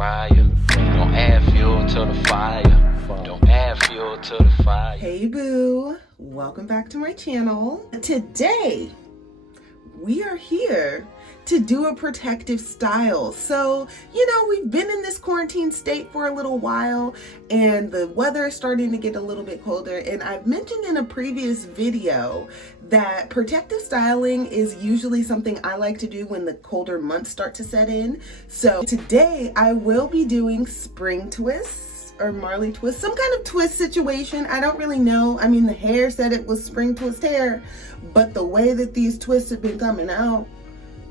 fryer. Don't add fuel to the fire. Don't add fuel to the fire. Hey boo, welcome back to my channel. Today, we are here to do a protective style. So, we've been in this quarantine state for a little while and the weather is starting to get a little bit colder. And I've mentioned in a previous video that protective styling is usually something I like to do when the colder months start to set in. So today I will be doing spring twists or Marley twist, some kind of twist situation. I don't really know. I mean, the hair said it was spring twist hair, but the way that these twists have been coming out,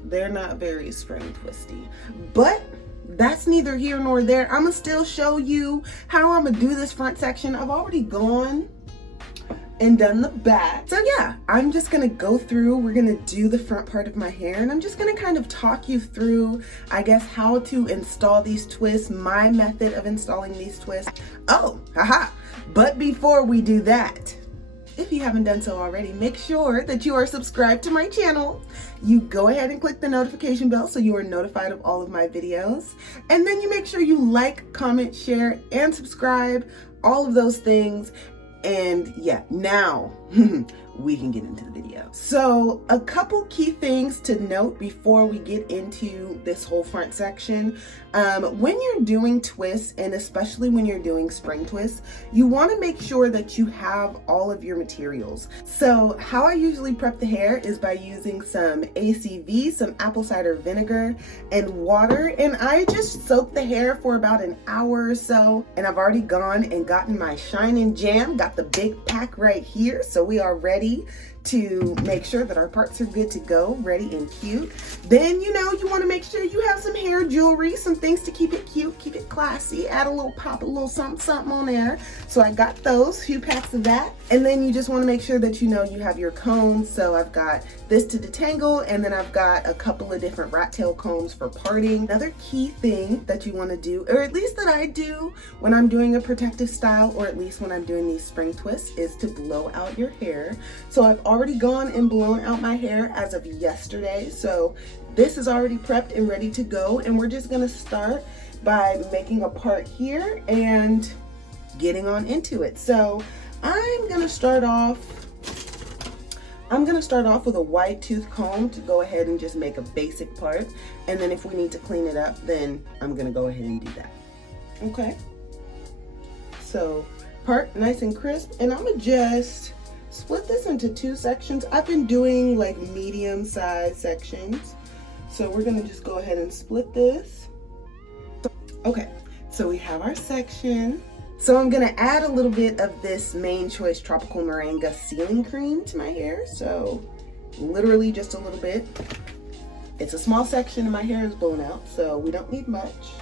they're not very spring twisty. But that's neither here nor there. I'm gonna still show you how I'm gonna do this front section. I've already gone and done the back. So yeah, I'm just gonna go through, we're gonna do the front part of my hair, and I'm just gonna kind of talk you through, I guess, how to install these twists, my method of installing these twists. Oh, haha, but before we do that, if you haven't done so already, make sure that you are subscribed to my channel. You go ahead and click the notification bell so you are notified of all of my videos. And then you make sure you like, comment, share, and subscribe, all of those things. And yeah, now we can get into the video. So a couple key things to note before we get into this whole front section. When you're doing twists, and especially when you're doing spring twists, you want to make sure that you have all of your materials. So how I usually prep the hair is by using some ACV, some apple cider vinegar, and water. And I just soak the hair for about an hour or so. And I've already gone and gotten my Shine and Jam, got the big pack right here. So we are ready to make sure that our parts are good to go, ready and cute. Then, you want to make sure you have some hair jewelry, some things to keep it cute, keep it classy, add a little pop, a little something, something on there. So I got those, few packs of that. And then you just want to make sure that you have your combs. So I've got this to detangle, and then I've got a couple of different rat tail combs for parting. Another key thing that you want to do, or at least that I do when I'm doing a protective style, or at least when I'm doing these spring twists, is to blow out your hair. So I've already gone and blown out my hair as of yesterday. So this is already prepped and ready to go. And we're just gonna start by making a part here and getting on into it. So I'm gonna start off with a wide tooth comb to go ahead and just make a basic part. And then if we need to clean it up, then I'm gonna go ahead and do that. Okay. So part nice and crisp, and I'm gonna just split this into two sections. I've been doing like medium size sections. So we're gonna just go ahead and split this. Okay, so we have our section. So I'm gonna add a little bit of this Mane Choice Tropical Moringa Sealing Cream to my hair. So literally just a little bit. It's a small section and my hair is blown out, so we don't need much.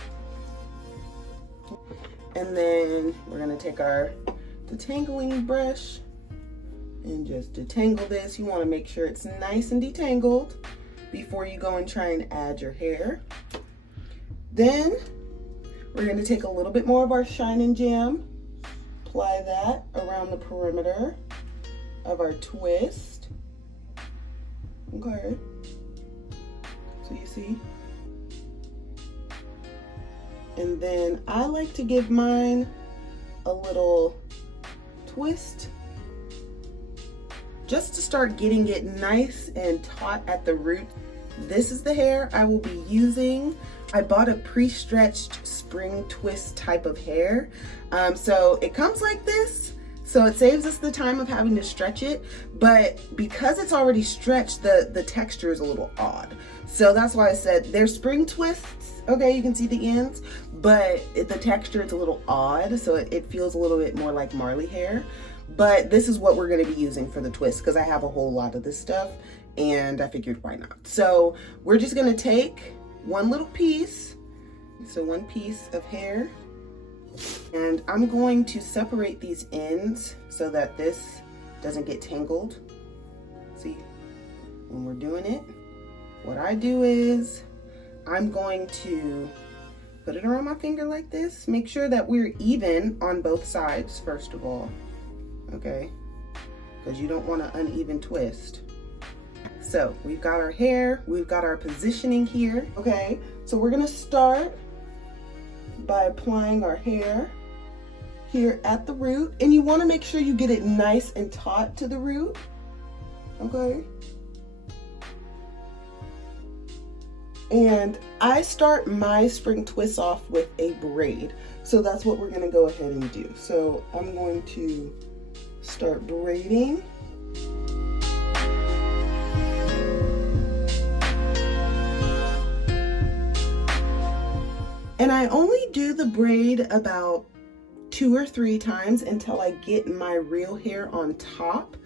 And then we're gonna take our detangling brush and just detangle this. You want to make sure it's nice and detangled before you go and try and add your hair. Then we're going to take a little bit more of our Shine and Jam, apply that around the perimeter of our twist. Okay, so you see. And then I like to give mine a little twist just to start getting it nice and taut at the root. This is the hair I will be using. I bought a pre-stretched spring twist type of hair. So it comes like this, so it saves us the time of having to stretch it, but because it's already stretched, the texture is a little odd. So that's why I said they're spring twists. Okay, you can see the ends, but the texture is a little odd, so it feels a little bit more like Marley hair. But this is what we're going to be using for the twist because I have a whole lot of this stuff and I figured why not. So we're just going to take one little piece, so one piece of hair, and I'm going to separate these ends so that this doesn't get tangled. See, when we're doing it, what I do is I'm going to put it around my finger like this. Make sure that we're even on both sides first of all. Okay, because you don't want an uneven twist. So we've got our hair, we've got our positioning here. Okay, so we're gonna start by applying our hair here at the root. And you want to make sure you get it nice and taut to the root. Okay. And I start my spring twist off with a braid. So that's what we're going to go ahead and do. So I'm going to start braiding. And I only do the braid about 2 or 3 times until I get my real hair on top.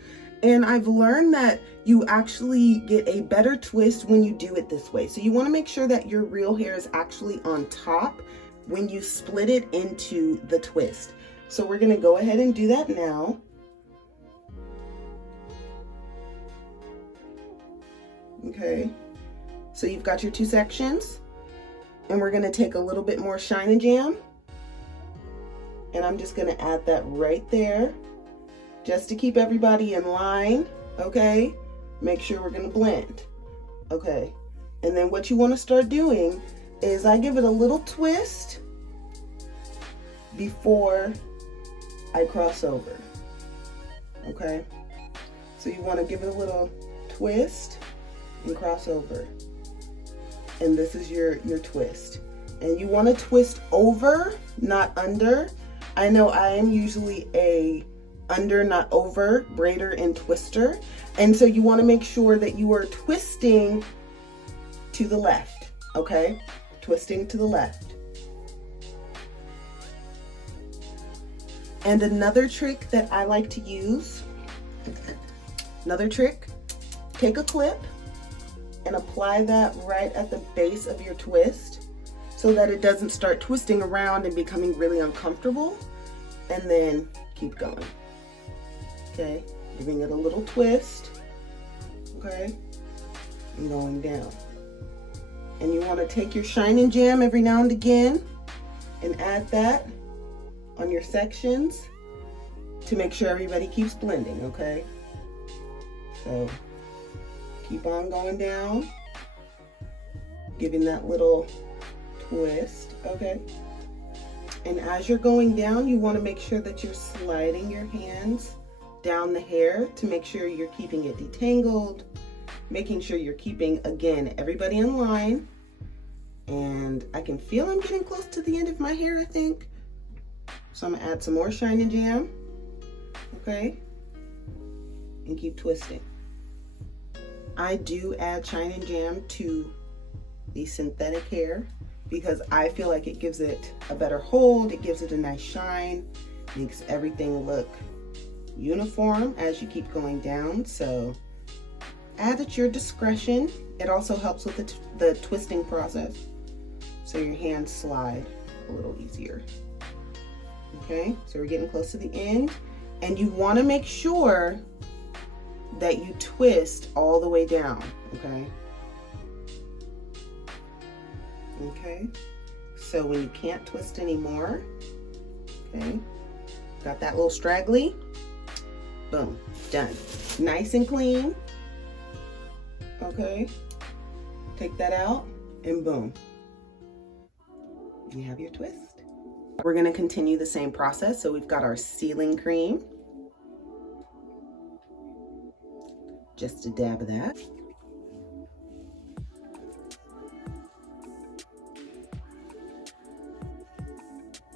And I've learned that you actually get a better twist when you do it this way. So you want to make sure that your real hair is actually on top when you split it into the twist. So we're going to go ahead and do that now. Okay, so you've got your 2 sections. And we're going to take a little bit more Shine and Jam. And I'm just going to add that right there, just to keep everybody in line, okay? Make sure we're going to blend, okay? And then what you want to start doing is I give it a little twist before I cross over, okay? So you want to give it a little twist and cross over. And this is your twist. And you want to twist over, not under. I know I am usually a under, not over braider and twister. And so you want to make sure that you are twisting to the left, okay? Twisting to the left. And another trick that I like to use, take a clip and apply that right at the base of your twist so that it doesn't start twisting around and becoming really uncomfortable. And then keep going. Okay, giving it a little twist. Okay, and going down. And you want to take your Shine and Jam every now and again and add that on your sections to make sure everybody keeps blending, okay? So keep on going down, giving that little twist, okay? And as you're going down, you want to make sure that you're sliding your hands down the hair to make sure you're keeping it detangled, making sure you're keeping, again, everybody in line. And I can feel I'm getting close to the end of my hair, I think. So I'm gonna add some more Shine and Jam, okay? And keep twisting. I do add Shine and Jam to the synthetic hair because I feel like it gives it a better hold, it gives it a nice shine, makes everything look uniform as you keep going down. So add at your discretion. It also helps with the twisting process, so your hands slide a little easier. Okay, so we're getting close to the end, and you want to make sure that you twist all the way down, okay? Okay, so when you can't twist anymore, okay, got that little straggly, boom, done. Nice and clean, okay? Take that out, and boom, you have your twist. We're gonna continue the same process. So we've got our sealing cream. Just a dab of that.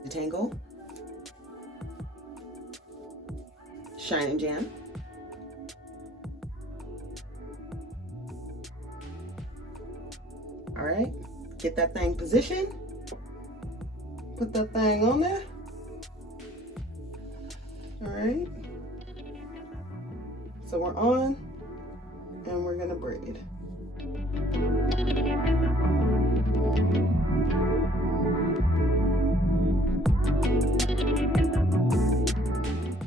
Detangle. Shine and Jam. All right, get that thing positioned. Put that thing on there. All right. So we're on, and we're gonna braid.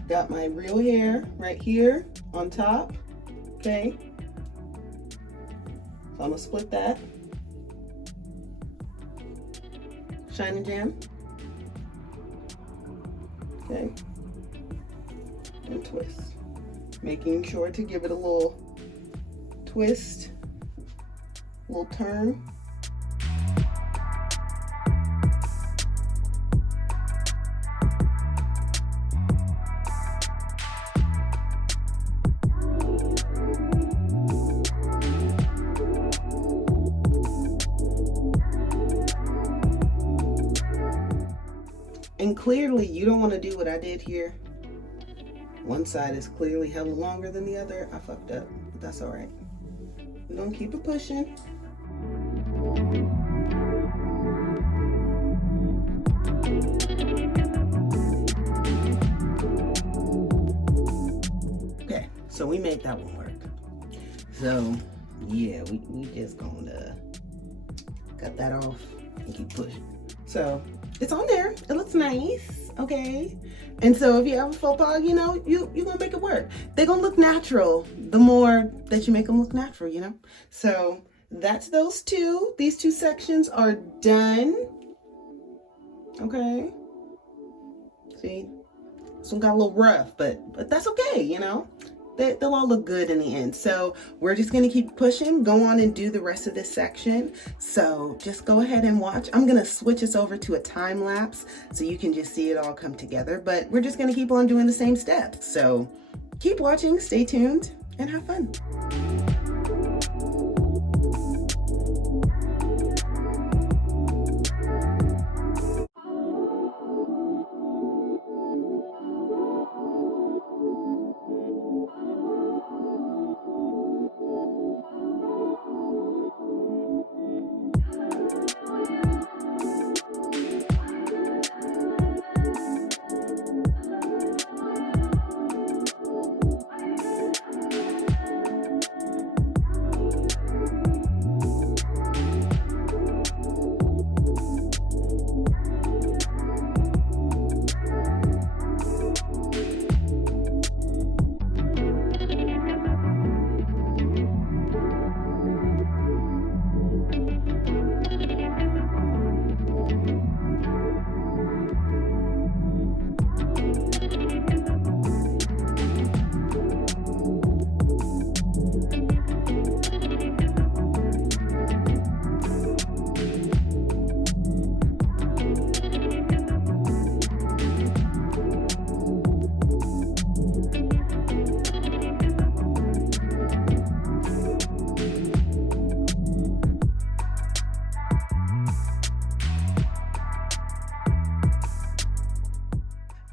Got my real hair right here on top, okay? So I'm gonna split that. Shine and Jam. Okay, and twist. Making sure to give it a little twist, little turn. And clearly you don't want to do what I did here. One side is clearly hella longer than the other. I fucked up, but that's all right. We're gonna keep it pushing. Okay, so we made that one work. So yeah, we just gonna cut that off and keep pushing. So it's on there. It looks nice, okay? And so if you have a faux pas, you know, you're gonna make it work. They're gonna look natural the more that you make them look natural, you know? So that's those two. These two sections are done. Okay. See, this one got a little rough, but that's okay, you know? They'll all look good in the end. So we're just gonna keep pushing, go on and do the rest of this section. So just go ahead and watch. I'm gonna switch us over to a time lapse so you can just see it all come together, but we're just gonna keep on doing the same steps. So keep watching, stay tuned, and have fun.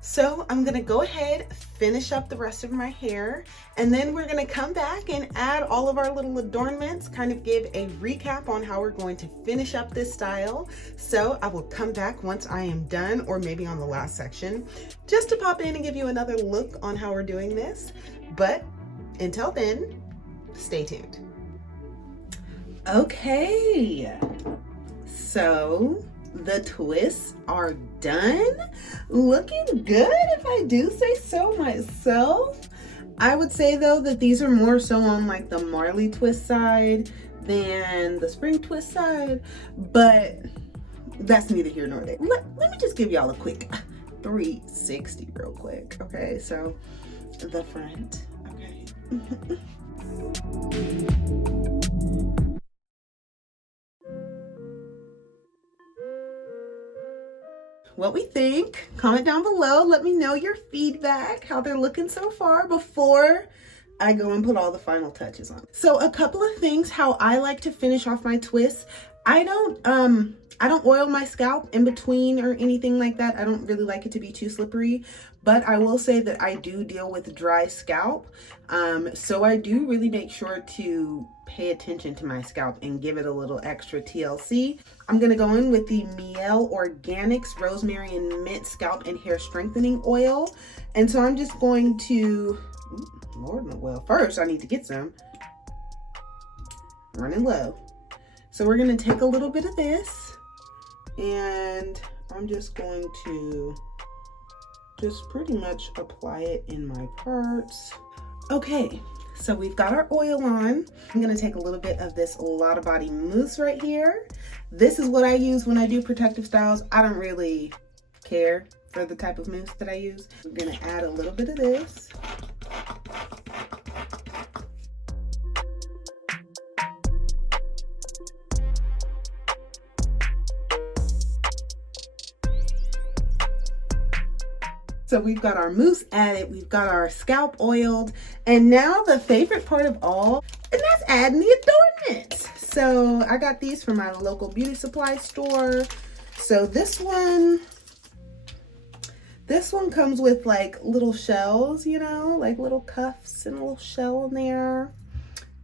So I'm gonna go ahead, finish up the rest of my hair, and then we're gonna come back and add all of our little adornments, kind of give a recap on how we're going to finish up this style. So I will come back once I am done, or maybe on the last section, just to pop in and give you another look on how we're doing this. But until then, stay tuned. Okay, so the twists are done, looking good if I do say so myself. I would say though that these are more so on like the Marley twist side than the spring twist side, but that's neither here nor there. Let me just give y'all a quick 360 real quick. Okay, so the front, okay. What we think, comment down below, let me know your feedback, how they're looking so far before I go and put all the final touches on. So a couple of things how I like to finish off my twists. I don't oil my scalp in between or anything like that. I don't really like it to be too slippery, but I will say that I do deal with dry scalp. So I do really make sure to pay attention to my scalp and give it a little extra TLC. I'm gonna go in with the Mielle Organics Rosemary and Mint Scalp and Hair Strengthening Oil. And so I'm just going to, well, first I need to get some. Running low. So we're gonna take a little bit of this and I'm just going to just pretty much apply it in my parts. Okay, so we've got our oil on. I'm gonna take a little bit of this Lotta Body mousse right here. This is what I use when I do protective styles. I don't really care for the type of mousse that I use. I'm gonna add a little bit of this. So we've got our mousse added, we've got our scalp oiled, and now the favorite part of all, and that's adding the adornments. So I got these from my local beauty supply store. So this one This one comes with like little shells, you know, like little cuffs and a little shell in there,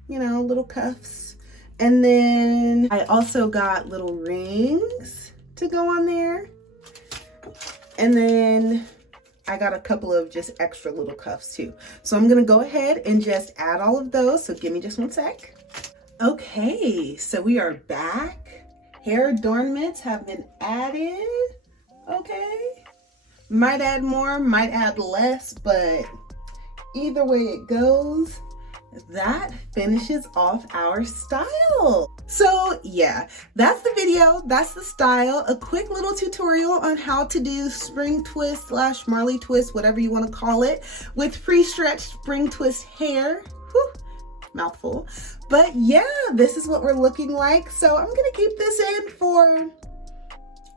you know, little cuffs. And then I also got little rings to go on there. And then I got a couple of just extra little cuffs too. So I'm gonna go ahead and just add all of those. So give me just one sec. Okay, so we are back. Hair adornments have been added. Okay. Might add more, might add less, but either way it goes, that finishes off our style. So yeah, that's the video, that's the style, a quick little tutorial on how to do spring twist / Marley twist, whatever you want to call it, with pre-stretched spring twist hair. Whew, mouthful. But yeah, this is what we're looking like. So I'm gonna keep this in for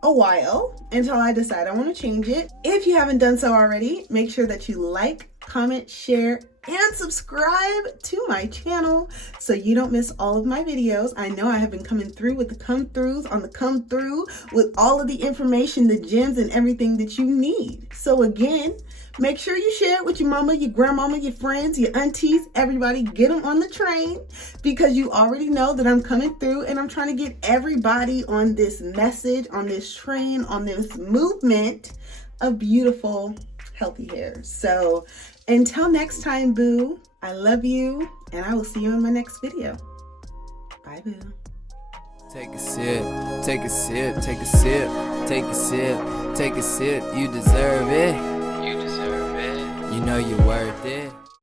a while until I decide I want to change it. If you haven't done so already, make sure that you like, comment, share, and subscribe to my channel so you don't miss all of my videos. I know I have been coming through with the come throughs on the come through with all of the information, the gems, and everything that you need. So again, make sure you share it with your mama, your grandmama, your friends, your aunties, everybody. Get them on the train because you already know that I'm coming through and I'm trying to get everybody on this message, on this train, on this movement of beautiful, healthy hair. So until next time, boo, I love you and I will see you in my next video. Bye, boo. Take a sip, take a sip, take a sip, take a sip, take a sip. You deserve it. You deserve it. You know you're worth it.